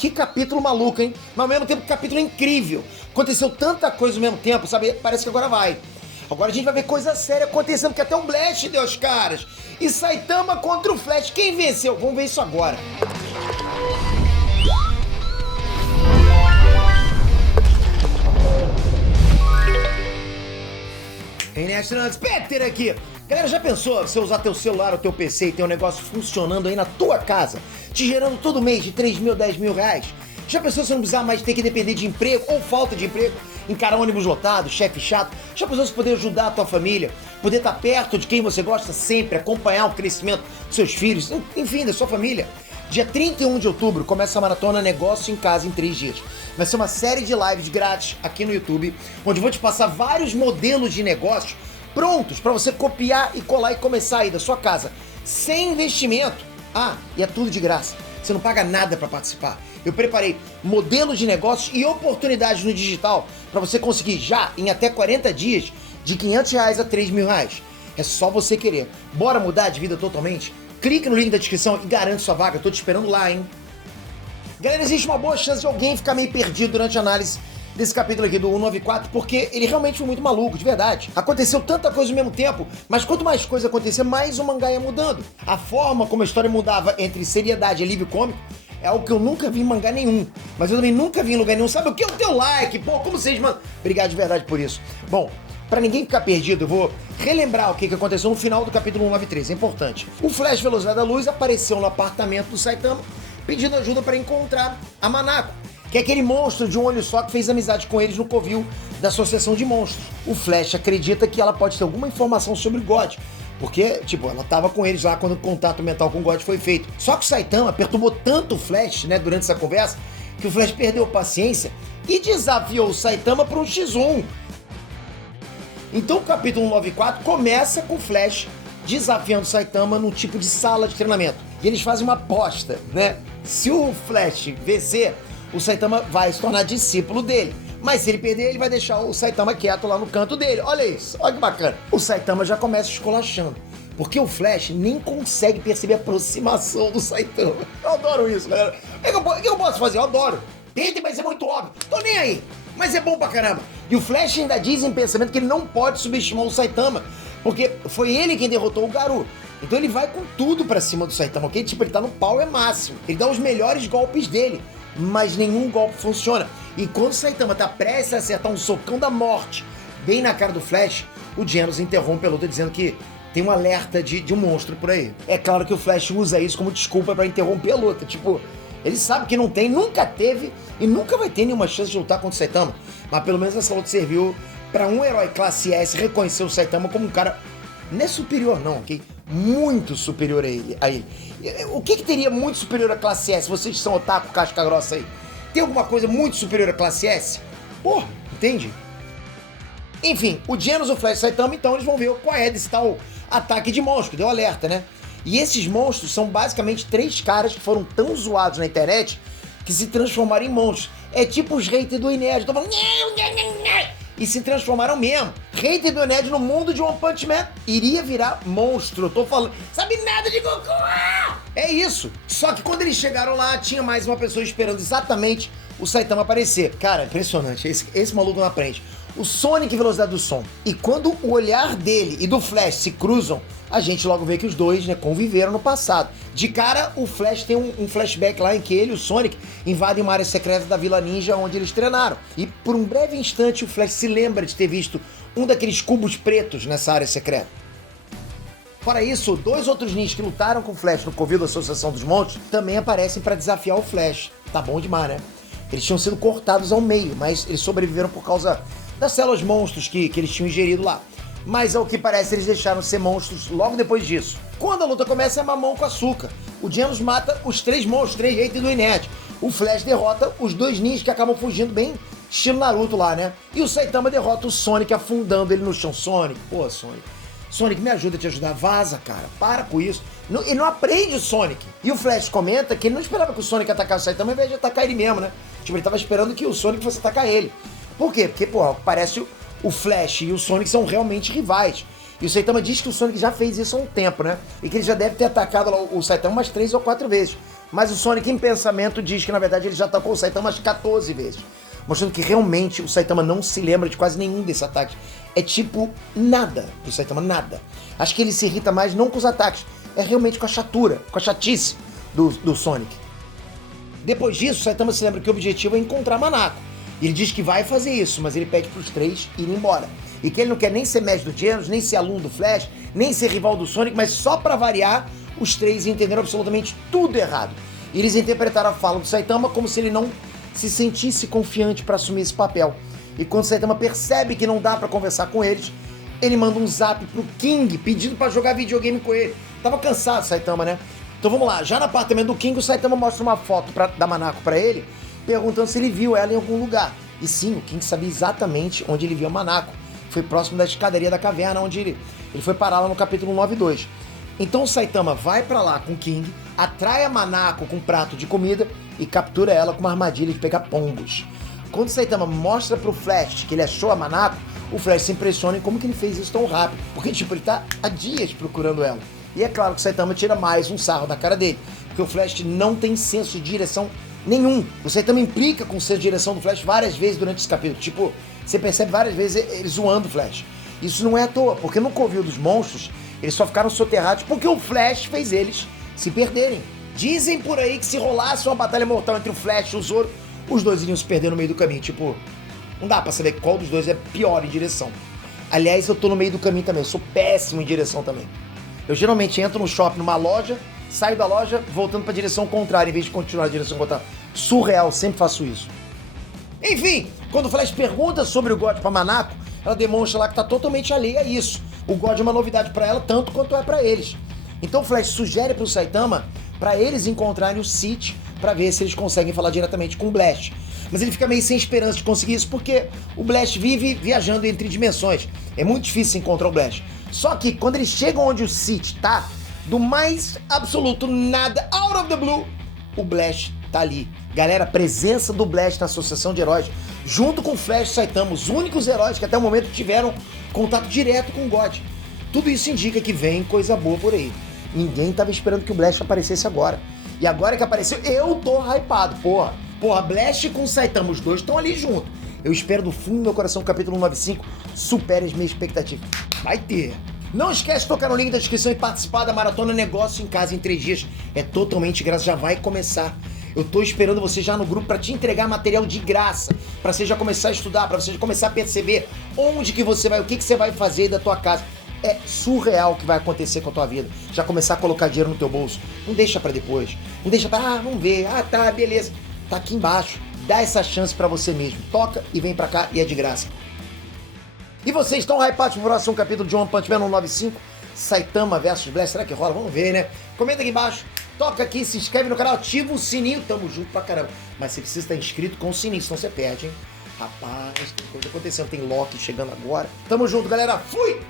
que capítulo maluco, hein? Mas ao mesmo tempo, que capítulo incrível. Aconteceu tanta coisa ao mesmo tempo, sabe? Parece que agora vai. Agora a gente vai ver coisa séria acontecendo, que até o Blast deu as caras. E Saitama contra o Flash. Quem venceu? Vamos ver isso agora. Reinestrantes, Peter aqui. Galera, já pensou você usar teu celular ou teu PC e ter um negócio funcionando aí na tua casa, te gerando todo mês de 3 mil, 10 mil reais? Já pensou você não precisar mais ter que depender de emprego ou falta de emprego, encarar ônibus lotado, chefe chato? Já pensou você poder ajudar a tua família, poder estar perto de quem você gosta sempre, acompanhar o crescimento dos seus filhos, enfim, da sua família? Dia 31 de outubro começa a maratona Negócio em Casa em 3 dias. Vai ser uma série de lives grátis aqui no YouTube, onde eu vou te passar vários modelos de negócios prontos para você copiar e colar e começar aí da sua casa, sem investimento. Ah, e é tudo de graça. Você não paga nada para participar. Eu preparei modelos de negócios e oportunidades no digital para você conseguir já em até 40 dias de R$500 a R$3.000. É só você querer. Bora mudar de vida totalmente? Clique no link da descrição e garante sua vaga. Eu tô te esperando lá, hein? Galera, existe uma boa chance de alguém ficar meio perdido durante a análise desse capítulo aqui do 194, porque ele realmente foi muito maluco, de verdade. Aconteceu tanta coisa ao mesmo tempo, mas quanto mais coisa acontecia, mais o mangá ia mudando. A forma como a história mudava entre seriedade e alívio cômico é algo que eu nunca vi em mangá nenhum. Mas eu também nunca vi em lugar nenhum. Sabe o que? O teu like, pô, como vocês, mano. Obrigado de verdade por isso. Bom, pra ninguém ficar perdido, eu vou relembrar o que aconteceu no final do capítulo 193, é importante. O Flash Velocidade da Luz apareceu no apartamento do Saitama, pedindo ajuda para encontrar a Manako, que é aquele monstro de um olho só que fez amizade com eles no covil da Associação de Monstros. O Flash acredita que ela pode ter alguma informação sobre God, porque, tipo, ela tava com eles lá quando o contato mental com God foi feito. Só que o Saitama perturbou tanto o Flash, né, durante essa conversa, que o Flash perdeu paciência e desafiou o Saitama para um X1. Então o capítulo 194 começa com o Flash desafiando o Saitama num tipo de sala de treinamento. E eles fazem uma aposta, né? Se o Flash vencer, o Saitama vai se tornar discípulo dele. Mas se ele perder, ele vai deixar o Saitama quieto lá no canto dele. Olha isso, olha que bacana. O Saitama já começa esculachando, porque o Flash nem consegue perceber a aproximação do Saitama. Eu adoro isso, galera. O que eu posso fazer? Eu adoro. Tente, mas é muito óbvio. Tô nem aí. Mas é bom pra caramba. E o Flash ainda diz em pensamento que ele não pode subestimar o Saitama, porque foi ele quem derrotou o Garou. Então ele vai com tudo pra cima do Saitama, ok? Tipo, ele tá no power máximo. Ele dá os melhores golpes dele, mas nenhum golpe funciona. E quando o Saitama tá prestes a acertar um socão da morte bem na cara do Flash, o Genos interrompe a luta dizendo que tem um alerta de um monstro por aí. É claro que o Flash usa isso como desculpa pra interromper a luta. Tipo, ele sabe que não tem, nunca teve e nunca vai ter nenhuma chance de lutar contra o Saitama. Mas pelo menos essa luta serviu pra um herói classe S reconhecer o Saitama como um cara, não é superior não, ok? Muito superior a ele. O que teria muito superior à classe S? Vocês que são otaku, casca grossa aí. Tem alguma coisa muito superior à classe S? Porra, entende? Enfim, o Genos, o Flash e o Saitama, então eles vão ver qual é desse tal ataque de monstro, que deu alerta, né? E esses monstros são basicamente 3 caras que foram tão zoados na internet que se transformaram em monstros. É tipo os haters do Ined, tô falando... E se transformaram mesmo. Hater do Ned no mundo de One Punch Man iria virar monstro. Eu tô falando, sabe nada de Goku? É isso. Só que quando eles chegaram lá, tinha mais uma pessoa esperando exatamente o Saitama aparecer. Cara, impressionante. Esse maluco não aprende. O Sonic Velocidade do Som. E quando o olhar dele e do Flash se cruzam, a gente logo vê que os dois, né, conviveram no passado. De cara, o Flash tem um flashback lá em que ele e o Sonic invadem uma área secreta da Vila Ninja onde eles treinaram. E por um breve instante o Flash se lembra de ter visto um daqueles cubos pretos nessa área secreta. Fora isso, 2 outros ninjas que lutaram com o Flash no covil da Associação dos Monstros também aparecem para desafiar o Flash. Tá bom demais, né? Eles tinham sido cortados ao meio, mas eles sobreviveram por causa das células monstros que eles tinham ingerido lá. Mas ao que parece eles deixaram de ser monstros logo depois disso. Quando a luta começa é mamão com açúcar. O Genos mata os 3 monstros, 3 haters do Ined. O Flash derrota os 2 ninjas que acabam fugindo bem estilo Naruto lá, né? E o Saitama derrota o Sonic afundando ele no chão. Sonic, pô, Sonic, me ajuda a te ajudar. Vaza, cara, para com isso. Ele não aprende o Sonic. E o Flash comenta que ele não esperava que o Sonic atacasse o Saitama ao invés de atacar ele mesmo, né? Tipo, ele tava esperando que o Sonic fosse atacar ele. Por quê? Porque, pô, parece o Flash e o Sonic são realmente rivais. E o Saitama diz que o Sonic já fez isso há um tempo, né? E que ele já deve ter atacado o Saitama umas 3 ou 4 vezes. Mas o Sonic, em pensamento, diz que na verdade ele já atacou o Saitama umas 14 vezes. Mostrando que realmente o Saitama não se lembra de quase nenhum desses ataques. É tipo nada do Saitama, nada. Acho que ele se irrita mais não com os ataques, é realmente com a chatura, com a chatice do Sonic. Depois disso, o Saitama se lembra que o objetivo é encontrar Manako. E ele diz que vai fazer isso, mas ele pede pros três irem embora. E que ele não quer nem ser mestre do Genos, nem ser aluno do Flash, nem ser rival do Sonic, mas só pra variar, os três entenderam absolutamente tudo errado. E eles interpretaram a fala do Saitama como se ele não se sentisse confiante pra assumir esse papel. E quando o Saitama percebe que não dá pra conversar com eles, ele manda um zap pro King pedindo pra jogar videogame com ele. Tava cansado o Saitama, né? Então vamos lá, já no apartamento do King, o Saitama mostra uma foto da Manako pra ele, perguntando se ele viu ela em algum lugar. E sim, o King sabia exatamente onde ele viu a Manako. Foi próximo da escadaria da caverna, onde ele foi parar lá no capítulo 9.2. Então o Saitama vai pra lá com o King, atrai a Manako com um prato de comida e captura ela com uma armadilha de pegar pombos. Quando o Saitama mostra pro Flash que ele achou a Manako, o Flash se impressiona em como que ele fez isso tão rápido. Porque, tipo, ele tá há dias procurando ela. E é claro que o Saitama tira mais um sarro da cara dele, porque o Flash não tem senso de direção nenhum. O Saitama implica com o senso de direção do Flash várias vezes durante esse capítulo. Tipo, você percebe várias vezes ele zoando o Flash. Isso não é à toa, porque no Covil dos Monstros, eles só ficaram soterrados porque o Flash fez eles se perderem. Dizem por aí que se rolasse uma batalha mortal entre o Flash e o Zoro, os dois iriam se perder no meio do caminho. Tipo, não dá pra saber qual dos dois é pior em direção. Aliás, eu tô no meio do caminho também, eu sou péssimo em direção também. Eu geralmente entro no shopping, numa loja, saio da loja, voltando pra direção contrária, em vez de continuar a direção contrária. Surreal, sempre faço isso. Enfim, quando o Flash pergunta sobre o God pra Manako, ela demonstra lá que tá totalmente alheia a isso. O God é uma novidade pra ela, tanto quanto é pra eles. Então o Flash sugere pro Saitama pra eles encontrarem o City pra ver se eles conseguem falar diretamente com o Blast. Mas ele fica meio sem esperança de conseguir isso porque o Blast vive viajando entre dimensões. É muito difícil encontrar o Blast. Só que quando eles chegam onde o City tá, do mais absoluto nada, out of the blue, o Blast tá ali. Galera, a presença do Blast na Associação de Heróis, junto com o Flash e Saitama, os únicos heróis que até o momento tiveram contato direto com o God. Tudo isso indica que vem coisa boa por aí. Ninguém tava esperando que o Blast aparecesse agora. E agora que apareceu, eu tô hypado, porra. Porra, Blast com o Saitama, os dois estão ali junto. Eu espero do fundo do meu coração que o capítulo 95 supere as minhas expectativas. Vai ter. Não esquece de tocar no link da descrição e participar da Maratona Negócio em Casa em 3 dias. É totalmente grátis, já vai começar. Eu tô esperando você já no grupo pra te entregar material de graça, pra você já começar a estudar, pra você já começar a perceber onde que você vai, o que que você vai fazer da tua casa. É surreal o que vai acontecer com a tua vida. Já começar a colocar dinheiro no teu bolso. Não deixa pra depois. Não deixa pra, vamos ver, tá, beleza. Tá aqui embaixo. Dá essa chance pra você mesmo. Toca e vem pra cá e é de graça. E vocês estão hypados pro próximo capítulo de One Punch Man 195? Saitama vs Blast, será que rola? Vamos ver, né? Comenta aqui embaixo, toca aqui, se inscreve no canal, ativa o sininho, tamo junto pra caramba. Mas você precisa estar inscrito com o sininho, senão você perde, hein? Rapaz, tem coisa acontecendo, tem Loki chegando agora. Tamo junto, galera, fui!